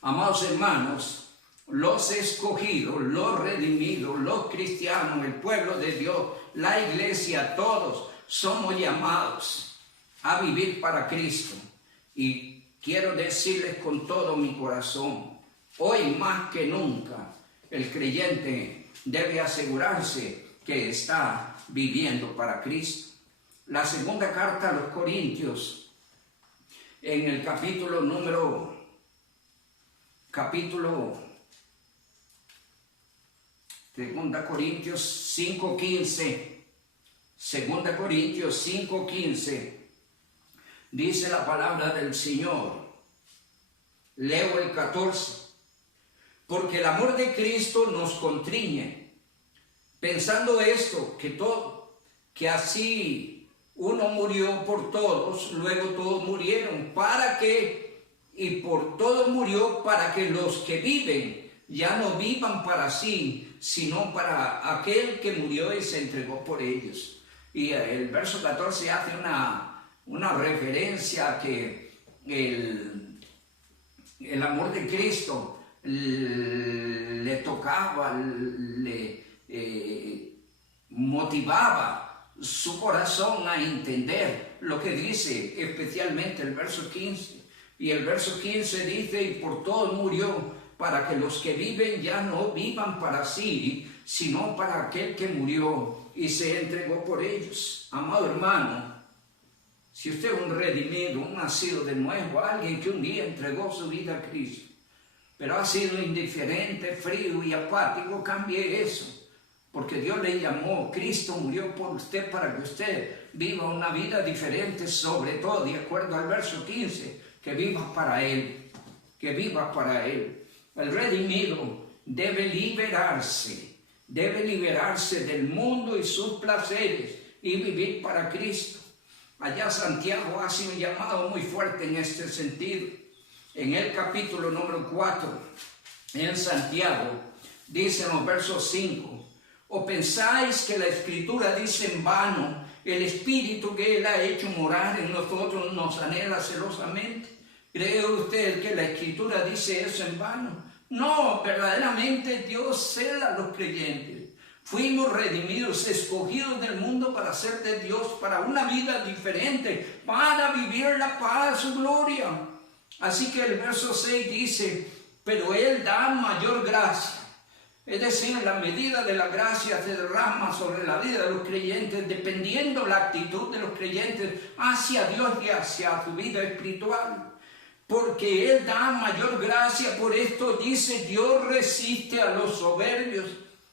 amados hermanos, los escogidos, los redimidos, los cristianos, el pueblo de Dios, la iglesia, todos somos llamados a vivir para Cristo. Y quiero decirles con todo mi corazón, hoy más que nunca, el creyente debe asegurarse que está viviendo para Cristo. La segunda carta a los Corintios, en el capítulo 2 Corintios 5:15, 2 Corintios 5:15, dice la palabra del Señor. Leo el 14. Porque el amor de Cristo nos constriñe, pensando esto, que así uno murió por todos, luego todos murieron, y por todos murió para que los que viven ya no vivan para sí, sino para aquel que murió y se entregó por ellos. Y el verso 14 hace una referencia a que el amor de Cristo le tocaba, le motivaba su corazón a entender lo que dice especialmente el verso 15. Y el verso 15 dice: y por todos murió, para que los que viven ya no vivan para sí, sino para aquel que murió y se entregó por ellos. Amado hermano, si usted es un redimido, un nacido de nuevo, alguien que un día entregó su vida a Cristo, pero ha sido indiferente, frío y apático, cambie eso, porque Dios le llamó, Cristo murió por usted para que usted viva una vida diferente, sobre todo, de acuerdo al verso 15, que viva para Él, que viva para Él. El redimido debe liberarse del mundo y sus placeres y vivir para Cristo. Allá Santiago hace un llamado muy fuerte en este sentido. En el capítulo número 4, en Santiago, dice en los versos 5, ¿o pensáis que la Escritura dice en vano, el Espíritu que Él ha hecho morar en nosotros nos anhela celosamente? ¿Cree usted que la Escritura dice eso en vano? No, verdaderamente Dios cela a los creyentes. Fuimos redimidos, escogidos del mundo para ser de Dios, para una vida diferente, para vivir la paz, su gloria. Así que el verso 6 dice, pero Él da mayor gracia. Es decir, la medida de la gracia se derrama sobre la vida de los creyentes, dependiendo la actitud de los creyentes hacia Dios y hacia su vida espiritual. Porque Él da mayor gracia, por esto dice, Dios resiste a los soberbios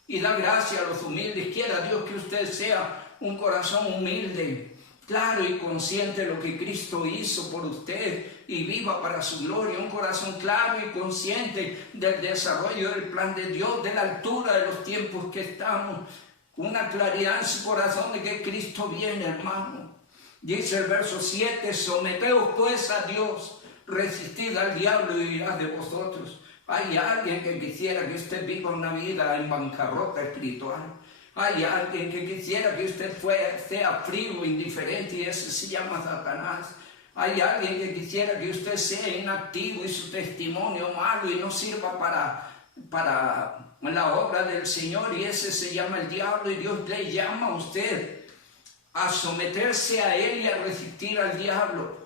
y da gracia a los humildes. Quiera Dios que usted sea un corazón humilde, claro y consciente de lo que Cristo hizo por usted y viva para su gloria. Un corazón claro y consciente del desarrollo del plan de Dios, de la altura de los tiempos que estamos. Una claridad en su corazón de que Cristo viene, hermano. Dice el verso 7, someteos pues a Dios, resistid al diablo y irá de vosotros. Hay alguien que quisiera que usted viva una vida en bancarrota espiritual. Hay alguien que quisiera que usted sea frío, indiferente, y ese se llama Satanás. Hay alguien que quisiera que usted sea inactivo y su testimonio malo y no sirva para la obra del Señor, y ese se llama el diablo. Y Dios le llama a usted a someterse a Él y a resistir al diablo.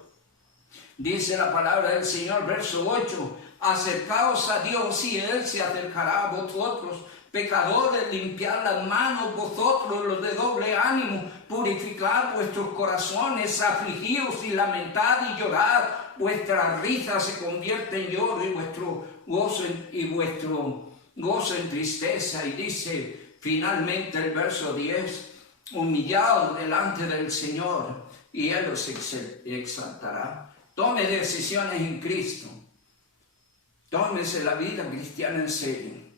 Dice la palabra del Señor, verso 8, acercaos a Dios y Él se acercará a vosotros. Pecadores, limpiad las manos, vosotros los de doble ánimo, purificad vuestros corazones, afligidos y lamentad y llorad. Vuestra risa se convierte en lloro y vuestro gozo en tristeza. Y dice finalmente el verso 10, humillaos delante del Señor y Él os exaltará. Tome decisiones en Cristo. Tómese la vida cristiana en serio.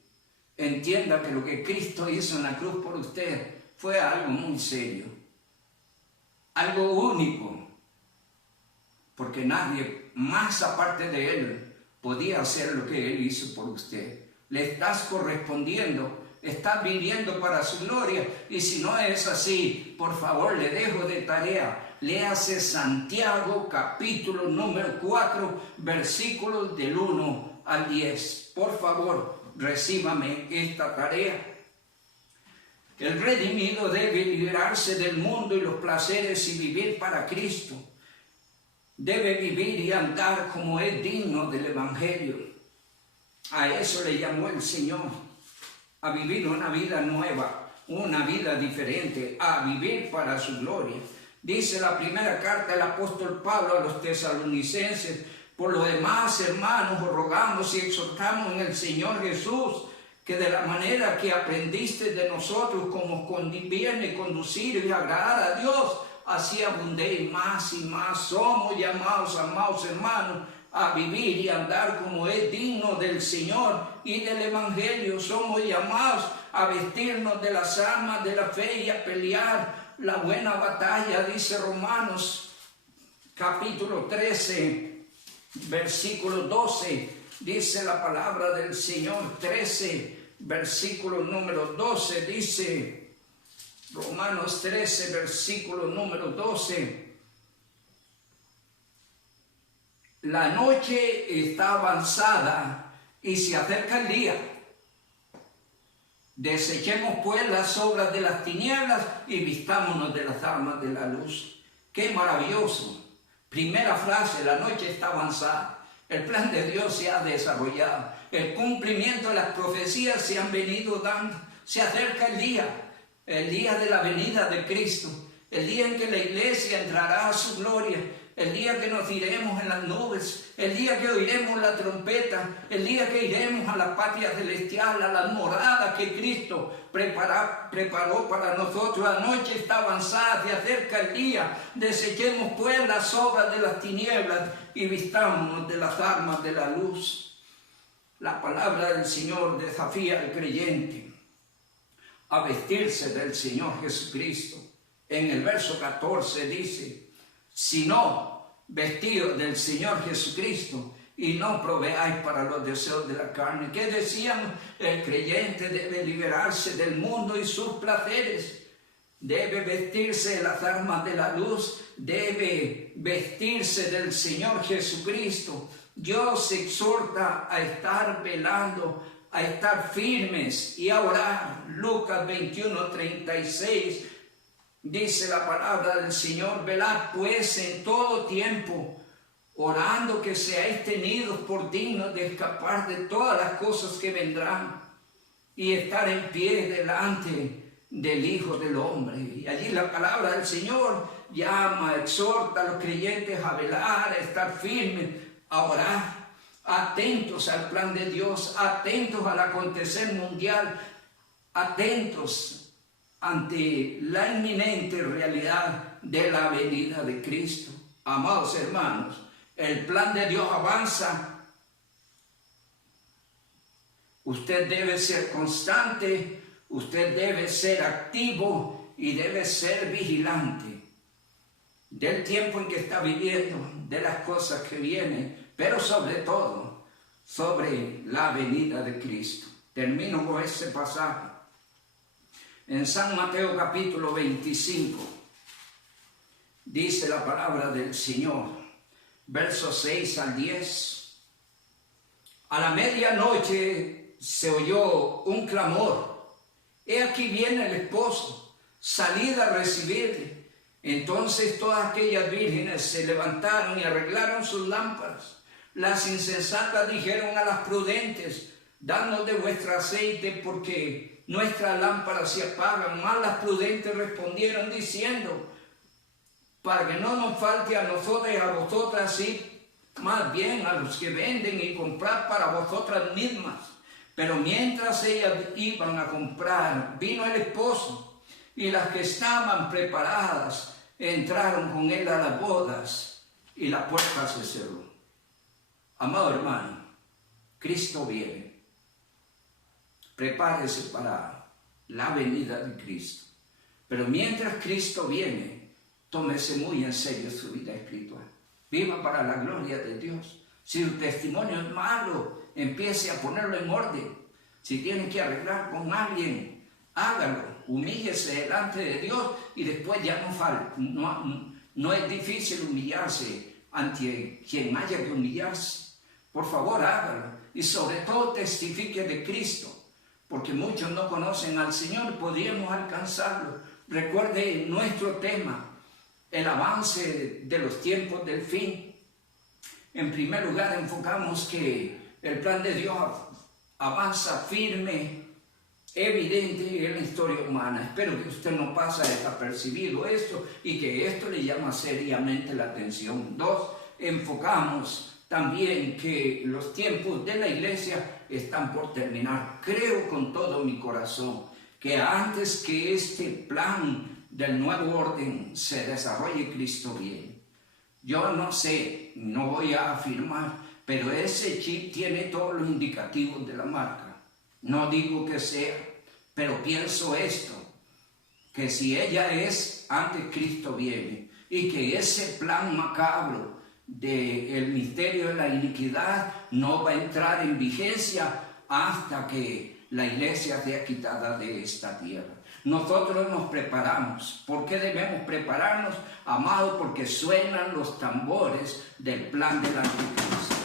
Entienda que lo que Cristo hizo en la cruz por usted fue algo muy serio. Algo único. Porque nadie más aparte de Él podía hacer lo que Él hizo por usted. Le estás correspondiendo. Estás viviendo para su gloria. Y si no es así, por favor, le dejo de tarea. Léase Santiago capítulo número 4, versículos del 1 al 10. Por favor, recíbame esta tarea. El redimido debe liberarse del mundo y los placeres y vivir para Cristo. Debe vivir y andar como es digno del Evangelio. A eso le llamó el Señor. A vivir una vida nueva, una vida diferente, a vivir para su gloria. Dice la primera carta del apóstol Pablo a los tesalonicenses, por lo demás, hermanos, os rogamos y exhortamos en el Señor Jesús, que de la manera que aprendiste de nosotros como conviene conducir y agradar a Dios, así abundéis más y más. Somos llamados, amados hermanos, a vivir y andar como es digno del Señor y del Evangelio. Somos llamados a vestirnos de las armas de la fe y a pelear la buena batalla, dice Romanos capítulo 13, versículo 12, dice la palabra del Señor. 13, versículo número 12, dice Romanos 13, versículo número 12. La noche está avanzada y se acerca el día. Desechemos pues las obras de las tinieblas y vistámonos de las armas de la luz. ¡Qué maravilloso! Primera frase, la noche está avanzada. El plan de Dios se ha desarrollado. El cumplimiento de las profecías se han venido dando. Se acerca el día de la venida de Cristo. El día en que la iglesia entrará a su gloria. El día que nos iremos en las nubes, el día que oiremos la trompeta, el día que iremos a la patria celestial, a las moradas que Cristo preparó para nosotros. La noche está avanzada, se acerca el día. Desechemos pues las obras de las tinieblas y vistámonos de las armas de la luz. La palabra del Señor desafía al creyente a vestirse del Señor Jesucristo. En el verso 14 dice, si no, vestidos del Señor Jesucristo y no proveáis para los deseos de la carne. ¿Qué decíamos? El creyente debe liberarse del mundo y sus placeres. Debe vestirse de las armas de la luz. Debe vestirse del Señor Jesucristo. Dios exhorta a estar velando, a estar firmes y a orar. Lucas 21:36 dice la palabra del Señor: velad pues en todo tiempo, orando que seáis tenidos por dignos de escapar de todas las cosas que vendrán y estar en pie delante del Hijo del Hombre. Y allí la palabra del Señor llama, exhorta a los creyentes a velar, a estar firmes, a orar, atentos al plan de Dios, atentos al acontecer mundial, atentos ante la inminente realidad de la venida de Cristo. Amados hermanos, el plan de Dios avanza. Usted debe ser constante, usted debe ser activo y debe ser vigilante del tiempo en que está viviendo, de las cosas que vienen, pero sobre todo, sobre la venida de Cristo. Termino con ese pasaje. En San Mateo capítulo 25, dice la palabra del Señor, versos 6 al 10. A la medianoche se oyó un clamor: he aquí viene el esposo, salid a recibirle. Entonces todas aquellas vírgenes se levantaron y arreglaron sus lámparas. Las insensatas dijeron a las prudentes: danos de vuestro aceite, porque nuestras lámparas se apagan. Mas las prudentes respondieron diciendo: para que no nos falte a nosotras y a vosotras, sí, más bien a los que venden, y comprad para vosotras mismas. Pero mientras ellas iban a comprar, vino el esposo, y las que estaban preparadas entraron con él a las bodas, y la puerta se cerró. Amado hermano, Cristo viene. Prepárese para la venida de Cristo. Pero mientras Cristo viene, tómese muy en serio su vida espiritual. Viva para la gloria de Dios. Si su testimonio es malo, empiece a ponerlo en orden. Si tiene que arreglar con alguien, hágalo. Humíllese delante de Dios y después ya no es difícil humillarse ante quien haya que humillarse. Por favor, hágalo. Y sobre todo testifique de Cristo, porque muchos no conocen al Señor. Podríamos alcanzarlo. Recuerde nuestro tema: el avance de los tiempos del fin. En primer lugar, enfocamos que el plan de Dios avanza firme, evidente en la historia humana. Espero que usted no pase desapercibido esto y que esto le llama seriamente la atención. 2, enfocamos también que los tiempos de la iglesia están por terminar. Creo con todo mi corazón que antes que este plan del nuevo orden se desarrolle, Cristo viene. Yo no sé, no voy a afirmar, pero ese chip tiene todos los indicativos de la marca. No digo que sea, pero pienso esto, que si ella es, antes Cristo viene, y que ese plan macabro del misterio de la iniquidad no va a entrar en vigencia hasta que la iglesia sea quitada de esta tierra. Nosotros nos preparamos. ¿Por qué debemos prepararnos, amado? Porque suenan los tambores del plan del anticristo.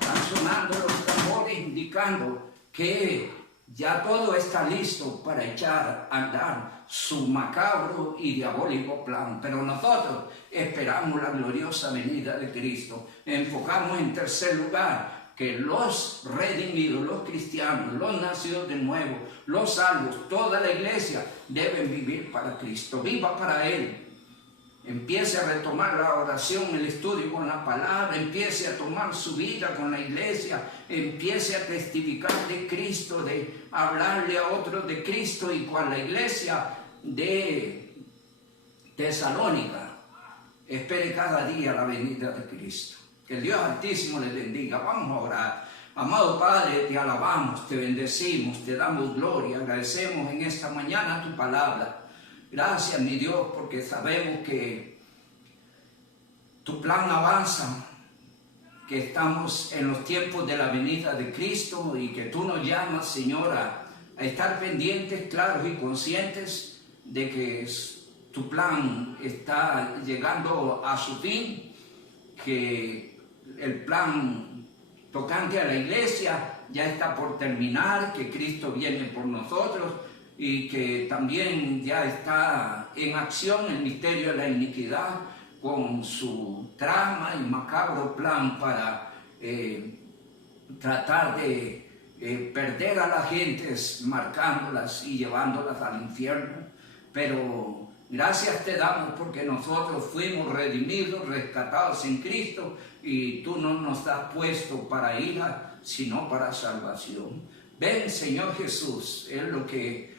Están sonando los tambores indicando que ya todo está listo para echar a andar su macabro y diabólico plan. Pero nosotros esperamos la gloriosa venida de Cristo. Enfocamos en tercer lugar que los redimidos, los cristianos, los nacidos de nuevo, los salvos, toda la iglesia deben vivir para Cristo. Viva para Él. Empiece a retomar la oración, el estudio con la palabra, empiece a tomar su vida con la iglesia, empiece a testificar de Cristo, de hablarle a otros de Cristo, y con la iglesia de Tesalónica espere cada día la venida de Cristo. Que el Dios Altísimo les bendiga. Vamos a orar. Amado Padre, te alabamos, te bendecimos, te damos gloria, agradecemos en esta mañana tu palabra. Gracias, mi Dios, porque sabemos que tu plan avanza, que estamos en los tiempos de la venida de Cristo y que tú nos llamas, Señor, a estar pendientes, claros y conscientes de que tu plan está llegando a su fin, que el plan tocante a la iglesia ya está por terminar, que Cristo viene por nosotros y que también ya está en acción el misterio de la iniquidad con su trama y macabro plan para tratar de perder a las gentes, marcándolas y llevándolas al infierno. Pero gracias te damos porque nosotros fuimos redimidos, rescatados en Cristo, y tú no nos has puesto para ira, sino para salvación. Ven, Señor Jesús, es lo que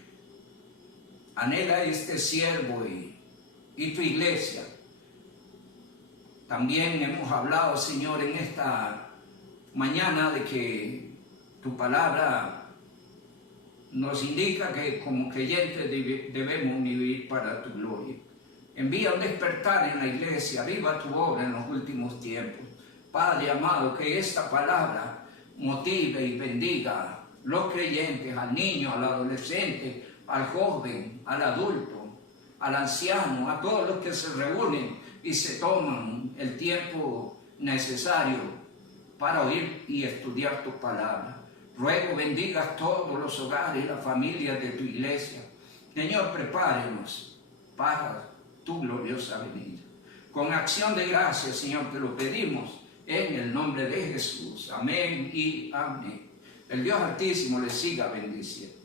anhela este siervo y tu iglesia. También hemos hablado, Señor, en esta mañana de que tu palabra nos indica que como creyentes debemos vivir para tu gloria. Envía un despertar en la iglesia, aviva tu obra en los últimos tiempos. Padre amado, que esta palabra motive y bendiga a los creyentes, al niño, al adolescente, al joven, al adulto, al anciano, a todos los que se reúnen y se toman el tiempo necesario para oír y estudiar tu palabra. Ruego bendigas todos los hogares y las familias de tu iglesia. Señor, prepárenos para tu gloriosa venida. Con acción de gracias, Señor, te lo pedimos en el nombre de Jesús. Amén y amén. El Dios Altísimo les siga bendiciendo.